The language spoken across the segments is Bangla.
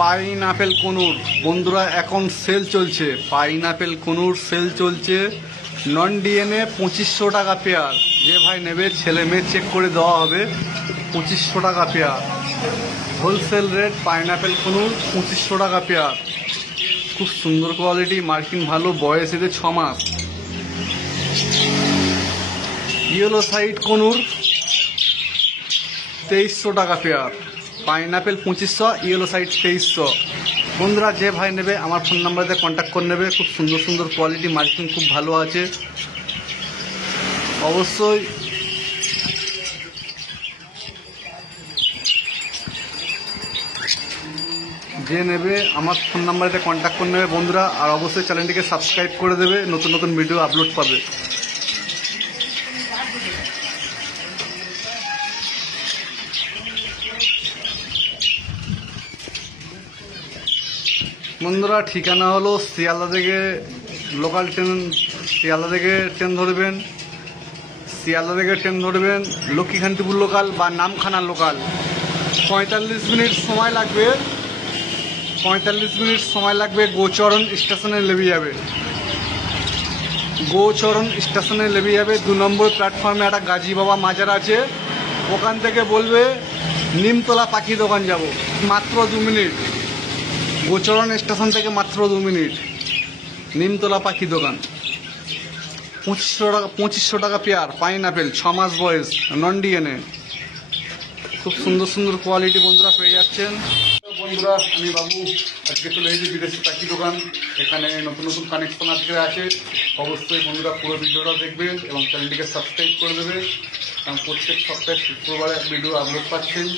পাইনাপেল কনুর বন্ধুরা এখন সেল চলছে। পাইনাপেল কনুর সেল চলছে। নন ডিএনএ 2500 টাকা পেয়ার। যে ভাই নেবে ছেলে মেয়ে চেক করে দেওয়া হবে। 2500 টাকা pair wholesale rate. Pineapple conure 2500 টাকা পেয়ার। খুব সুন্দর কোয়ালিটি, মার্কিং ভালো, বয়স এতে 6 মাস। ইয়েলো সাইড কনুর 2300 টাকা পেয়ার। Pineapple 2500, yellow side 2300। বন্ধুরা যে ভাই নেবে আমার ফোন নাম্বারে কন্ট্যাক্ট করে নেবে। খুব সুন্দর সুন্দর কোয়ালিটি, মার্কিং খুব ভালো আছে। অবশ্যই যে নেবে আমার ফোন নাম্বারে কন্ট্যাক্ট করে নেবে বন্ধুরা। আর অবশ্যই চ্যানেলটিকে সাবস্ক্রাইব করে দেবে, নতুন নতুন ভিডিও আপলোড পাবে। বন্ধুরা ঠিকানা হলো শিয়ালদা থেকে লোকাল ট্রেন, শিয়ালদা থেকে ট্রেন ধরবেন, শিয়ালদা থেকে ট্রেন ধরবেন লক্ষ্মীকান্তিপুর লোকাল বা নামখানা লোকাল। 45 মিনিট সময় লাগবে, 45 মিনিট সময় লাগবে। গোচরণ স্টেশনে নেমে যাবে, গোচরণ স্টেশনে নেমে যাবে। 2 নম্বর প্ল্যাটফর্মে একটা গাজী বাবা মাজার আছে, ওখান থেকে বলবে নিমতলা পাখি দোকান যাব। মাত্র 2 মিনিট, গোচরণ স্টেশন থেকে মাত্র 2 মিনিট। নিমতলা পাখি দোকান। 2500 টাকা পেয়ার পাইনাপেল, 6 মাস বয়স, নন ডিএনএ। খুব সুন্দর সুন্দর কোয়ালিটি বন্ধুরা পেয়ে যাচ্ছেন। বন্ধুরা আমি বাবু আজকে চলে এসেছি বিদেশি পাখি দোকান। এখানে নতুন নতুন কানেকশন আজকে আছে। অবশ্যই বন্ধুরা পুরো ভিডিওটা দেখবেন এবং চ্যানেলটিকে সাবস্ক্রাইব করে দেবে, কারণ প্রত্যেক সপ্তাহে শুক্রবারে ভিডিও আপলোড পাচ্ছেন।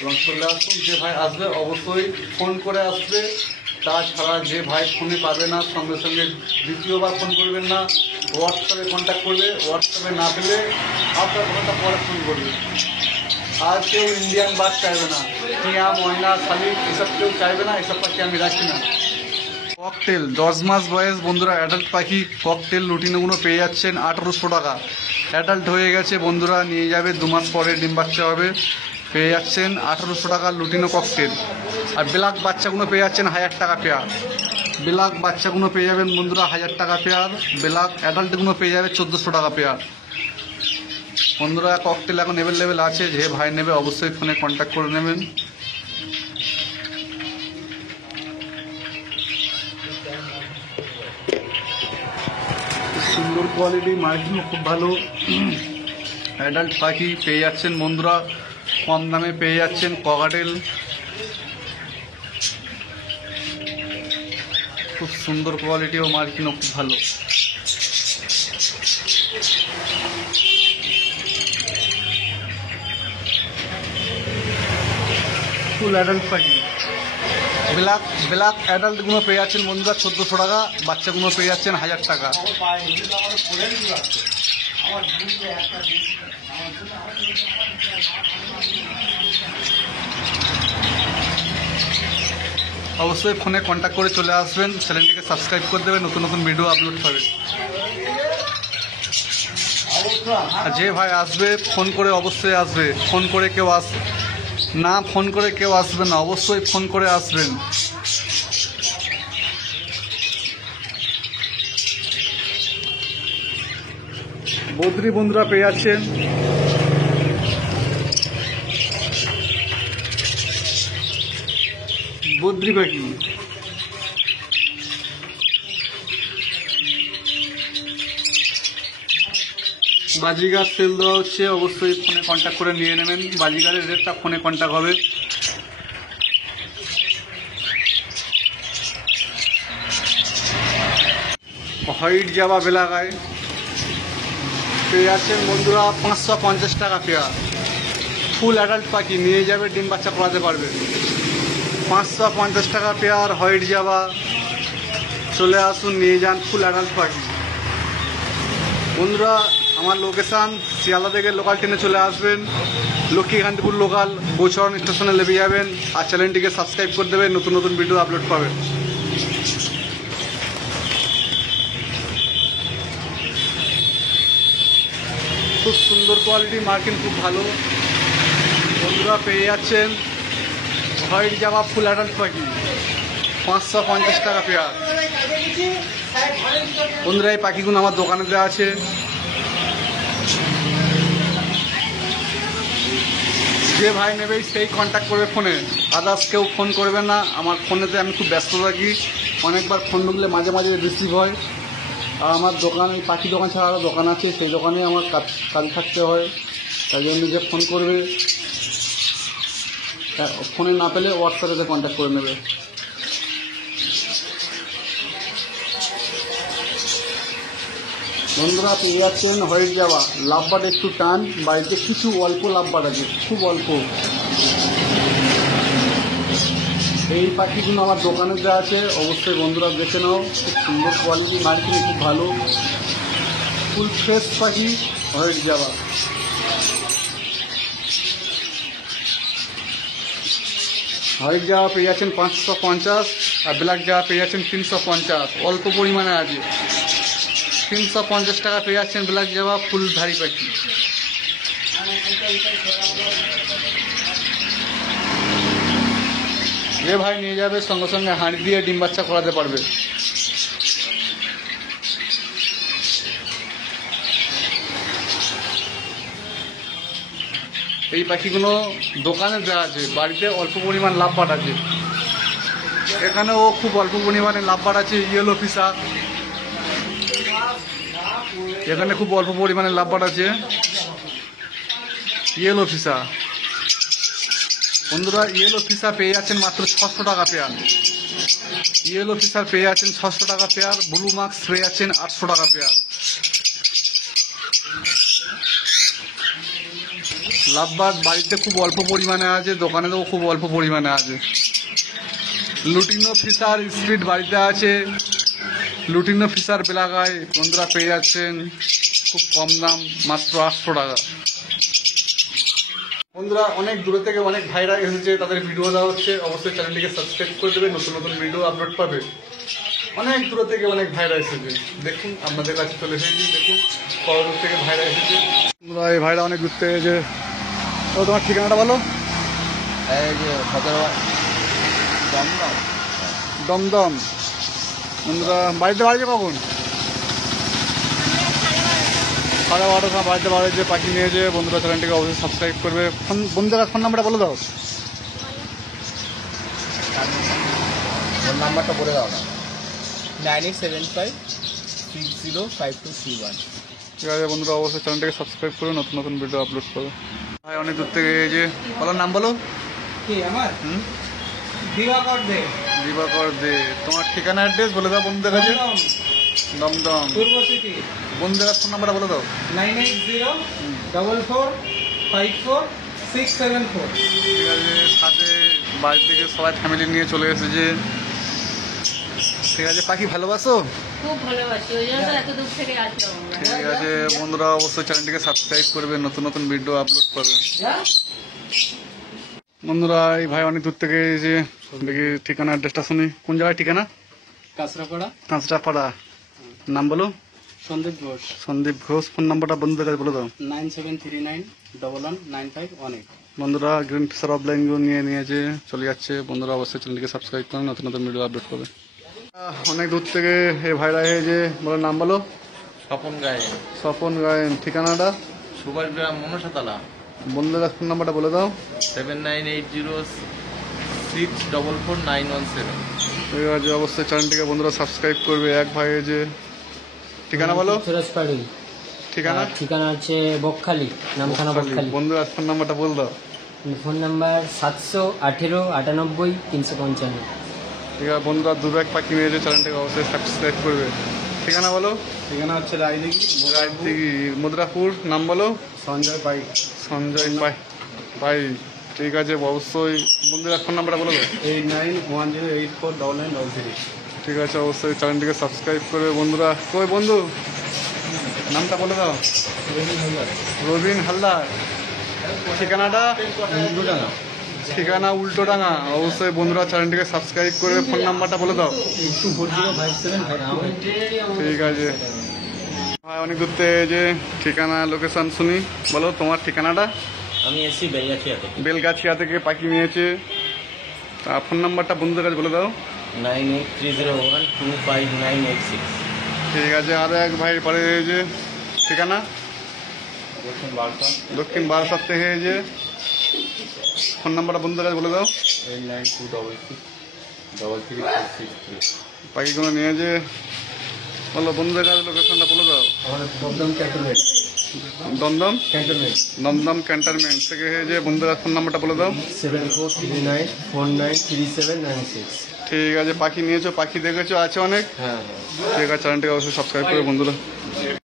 এবং চলে আসুন, যে ভাই আসবে অবশ্যই ফোন করে আসবে। তাছাড়া যে ভাই ফোনে পাবে না সঙ্গে সঙ্গে দ্বিতীয়বার ফোন করবেন না, হোয়াটসঅ্যাপে কন্ট্যাক্ট করবে। হোয়াটসঅ্যাপে না পেলে আপনার ঘন্টা পরে ফোন করবে। আর কেউ ইন্ডিয়ান বাস চাইবে না, টিয়া ময়না শালিক এসব কেউ চাইবে না, এসব পাখি আমি রাখি না। ককটেল 10 মাস বয়স বন্ধুরা, অ্যাডাল্ট পাখি। ককটেল লুটিনোগুলো পেয়ে যাচ্ছেন 1800 টাকা। অ্যাডাল্ট হয়ে গেছে বন্ধুরা, নিয়ে যাবে 2 মাস পরে ডিম বাচ্চা হবে। পেয়ে যাচ্ছেন 1800 টাকা লুটিনো ককটেল। আর ব্ল্যাক বাচ্চাগুলো পেয়ে যাচ্ছেন 1000 টাকা পেয়ার। ব্ল্যাক বাচ্চাগুলো পেয়ে যাবেন বন্ধুরা 1000 টাকা পেয়ার। ব্ল্যাক অ্যাডাল্টগুলো পেয়ে যাবে 1400 টাকা পেয়ার। বন্ধুরা ককটেল এখন অ্যাভেলেবেল আছে, যে ভাই নেবে অবশ্যই ফোনে কন্ট্যাক্ট করে নেবেন। সুন্দর কোয়ালিটি, মার্কিং খুব ভালো। অ্যাডাল্ট পাখি পেয়ে যাচ্ছেন বন্ধুরা, কম দামে পেয়ে যাচ্ছেন ককাটেল। খুব সুন্দর কোয়ালিটি ও মার্কিংও খুব ভালো। ফুল অ্যাডাল্ট পাখি। ব্ল্যাক অ্যাডাল্টগুলো পেয়ে যাচ্ছেন বন্ধুরা 1400 টাকা। বাচ্চাগুলো পেয়ে যাচ্ছেন 1000 টাকা। অবশ্যই ফোনে কন্ট্যাক্ট করে চলে আসবেন, চ্যানেলটিকে সাবস্ক্রাইব করে দেবেন, নতুন নতুন ভিডিও আপলোড পাবে। যে ভাই আসবে ফোন করে অবশ্যই আসবে। ফোন করে কেউ না, ফোন করে কেউ আসবে না, অবশ্যই ফোন করে আসবেন। বদ্রি বন্ধুরা পেয়ে যাচ্ছেন। বদ্রি পাখি বাজিগার সেল দেওয়া হচ্ছে, অবশ্যই ফোনে কন্ট্যাক্ট করে নিয়ে নেবেন। বাজিগারের রেটটা ফোনে কন্ট্যাক্ট হবে। হোয়াইট জাবা বেলাগায় পেয়ে যাচ্ছেন বন্ধুরা 550 টাকা পেয়ার। ফুল অ্যাডাল্ট পাখি, নিয়ে যাবে ডিম বাচ্চা করাতে পারবে। 550 টাকা পেয়ার হোয়াইট জাবা। চলে আসুন, নিয়ে যান ফুল অ্যাডাল্ট পাখি। বন্ধুরা আমার লোকেশান শিয়ালদা থেকে লোকাল ট্রেনে চলে আসবেন, লক্ষ্মীকান্তিপুর লোকাল, গোচরণ স্টেশনে নেমে যাবেন। আর চ্যানেলটিকে সাবস্ক্রাইব করে দেবেন, নতুন নতুন ভিডিও আপলোড পাবেন। খুব সুন্দর কোয়ালিটি, মার্কিং খুব ভালো বন্ধুরা পেয়ে যাচ্ছেন। হোয়াইট জাভা ফুল অ্যাডাল্ট পাখি 550 টাকা পেয়ার। বন্ধুরা এই পাখিগুলো আমার দোকানে দেওয়া আছে, যে ভাই নেবে সেই কন্ট্যাক্ট করবে ফোনে, আদার্স কেউ ফোন করবে না। আমার ফোনেতে আমি খুব ব্যস্ত থাকি, অনেকবার ফোন ঢুকলে মাঝে মাঝে রিসিভ হয়। আর আমার দোকান, এই পাখি দোকান ছাড়া আরও দোকান আছে, সেই দোকানে আমার কাজ থাকতে হয়। তাই জন্য যে ফোন করবে, ফোনে না পেলে হোয়াটসঅ্যাপে কন্ট্যাক্ট করে নেবে। বন্ধুরা পেয়ে যাচ্ছেন হোয়াইট জাভা লাভবার্ড, একটু টান, বাড়িতে কিছু অল্প লাভবার্ড আছে, খুব অল্প। এই পাখিগুলো আমার দোকানে দেওয়া আছে, অবশ্যই বন্ধুরা দেখে নাও। খুব সুন্দর কোয়ালিটি, মার্কেটিং খুব ভালো, ফুল ফ্রেশ পাখি হোয়াইট জাভা। হোয়াইট জাভা পেয়ে যাচ্ছেন 550, আর ব্ল্যাক জাভা পেয়ে যাচ্ছেন 350, অল্প পরিমাণে আছে। 350 টাকা পেয়ে যাচ্ছেন ব্ল্যাক জাভা ফুলধারী পাখি। যে ভাই নিয়ে যাবে সঙ্গে সঙ্গে হাঁড়ি দিয়ে ডিম বাচ্চা করাতে পারবে। এই পাখিগুলো দোকানে দেওয়া আছে, বাড়িতে অল্প পরিমাণ লাভবার্ড আছে। এখানেও খুব অল্প পরিমাণে লাভবার্ড আছে, ইয়েলো ফিশার। এখানে খুব অল্প পরিমাণে লাভবার্ড আছে, ইয়েলো ফিশার। বন্ধুরা ইয়েলো ফিশার পেয়ে যাচ্ছেন মাত্র 600 টাকা পেয়ার। ইয়েলো ফিশার পেয়ে যাচ্ছেন 600 টাকা পেয়ার। ব্লু মার্কস পেয়ে যাচ্ছেন 800 টাকা পেয়ার। লাভবার্ড বাড়িতে খুব অল্প পরিমাণে আছে, দোকানেও খুব অল্প পরিমাণে আছে। লুটিনো ফিশার স্পিড বাড়িতে আছে, লুটিনো ফিশার বেলাগায় বন্ধুরা পেয়ে যাচ্ছেন খুব কম দাম, মাত্র 800 টাকা। বন্ধুরা অনেক দূরে থেকে অনেক ভাইরা এসেছে, তাদের ভিডিও দেওয়া হচ্ছে, অবশ্যই চ্যানেলটিকে সাবস্ক্রাইব করে দেবে, নতুন নতুন ভিডিও আপলোড পাবে। অনেক দূরে থেকে অনেক ভাইরা এসেছে, দেখুন আপনাদের কাছে চলে এসেছি, দেখুন কত দূর থেকে ভাইরা এসেছে। বন্ধুরা এই ভাইরা অনেক দূর থেকে যে, ও তোমার ঠিকানাটা বলো। এই যে দমদম। দমদম। বন্ধুরা বাড়িতে বাড়িতে কখন? 12:30 সময় বাড়িতে বাড়িতে পাখি নিয়েছে। বন্ধুরা চ্যানেলটিকে অবশ্যই সাবস্ক্রাইব করবে। বন্ধুরা ফোন নাম্বারটা বলে দাও। ফোন নাম্বারটা বলে দাও না। 9875605231। ঠিক আছে বন্ধুরা, অবশ্যই চ্যানেলটিকে সাবস্ক্রাইব করে নতুন নতুন ভিডিও আপলোড করবে। ভাই অনেক দূর থেকে এই যে, বলো নাম বলো। কি আমার? দিবাকর দে। দিবাকর দে। তোমার ঠিকানা অ্যাড্রেস বলে দাও বন্ধুদের কাছে। দমদম পূর্ব সিটি। বন্ধুদের ফোন নাম্বারটা বলে দাও। 9804546674। ঠিক আছে, সাথে বাড়ি থেকে সবাই ফ্যামিলি নিয়ে চলে এসেছে। ঠিক আছে, পাখি ভালোবাসো? খুব ভালোবাসি, ওই জন্য তো এত দূর থেকে আসলাম আমরা। ঠিক আছে বন্ধুরা, অবশ্যই চ্যানেলটিকে সাবস্ক্রাইব করবে, নতুন নতুন ভিডিও আপলোড করবে। বন্ধুরা এই ভাই অনেক দূর থেকে এই যে, দেখি ঠিকানা অ্যাড্রেসটা শুনি। কোন জায়গায় ঠিকানা? কাঁচরাপাড়া। কাঁচরাপাড়া। নাম বলো। সন্দীপ ঘোষ। সন্দীপ ঘোষ। ফোন নাম্বারটা বন্ধুদের কাছে বলে দাও। 9739119518। বন্ধুরা গ্রিন ফিশার অফলাইনগুলো নিয়েছে, চলে যাচ্ছে। বন্ধুরা অবশ্যই চ্যানেলটিকে সাবস্ক্রাইব করুন, নতুন নতুন ভিডিও আপলোড করবে। অনেক দূর থেকে এই ভাইরা এই যে, বলো নাম বলো। স্বপন গায়ে। স্বপন গায়েন। ঠিকানাটা? সুভাষ গ্রাম মনসাতলা। বন্ধুদের ফোন নাম্বারটা বলে দাও। 7980644917। ঠিক আছে, অবশ্যই চ্যানেলটিকে বন্ধুরা সাবস্ক্রাইব করবে। এক ভাই এই যে, ঠিকানা বলো। সুরজপাড়ি। ঠিকানা? ঠিকানা হচ্ছে বকখালি, নামখানা বকখালি। বন্ধুরা ফোন নাম্বারটা বল দাও। Phone number 718985355। ঠিক আছে বন্ধুরা, দুর্ভাগ পাখি নিয়েছে, চ্যানেলটাকে অবশ্যই সাবস্ক্রাইব করবে। ঠিকানা বলো। ঠিকানা হচ্ছে রায়দিঘি মদুরাপুর। নাম বলো। সঞ্জয় পাই। সঞ্জয় পাই। ঠিক আছে, অবশ্যই বন্ধুরা ফোন নাম্বারটা বলো। 8910849933। ঠিক আছে, অবশ্যই চ্যানেলটিকে সাবস্ক্রাইব করবে। বন্ধুরা কই বন্ধু, নামটা বলে দাও। রবিন হালদার। ঠিকানাটা? ঠিকানা উল্টোডাঙ্গা। অবশ্যই বন্ধুরা চ্যানেলটিকে সাবস্ক্রাইব করবে। ফোন নাম্বারটা বলে দাও। 240575। ঠিক আছে ভাই, অনেক দূর থেকে যে ঠিকানা লোকেশন শুনি, বলো তোমার ঠিকানাটা। আমি এসছি বেলগাছিয়াতে। বেলগাছিয়া থেকে পাখি নিয়েছে। ফোন নাম্বারটা বন্ধুদের কাছে বলে দাও। 9830125986। ঠিক আছে। আর এক ভাই পরে এই যে ঠিকানা দক্ষিণ বারোটা দক্ষিণ বারাসাত থেকে এই যে ফোন নাম্বারটা বন্ধুদের কাছে বলে দাও। 8926633463। পাখিগুলো নিয়ে যে বলো বন্ধুদের কাছে লোকেশনটা বলে দাও। আমাদের Dumdum cantonment Dumdum cantonment Dumdum cantonment থেকে এই যে বন্ধুদের ফোন নাম্বারটা বলে দাও। 7439493796। ঠিক আছে। পাখি নিয়েছো, পাখি দেখেছো, আছে অনেক। হ্যাঁ ঠিক আছে, চ্যানেলটাকে অবশ্যই সাবস্ক্রাইব করে বন্ধুরা।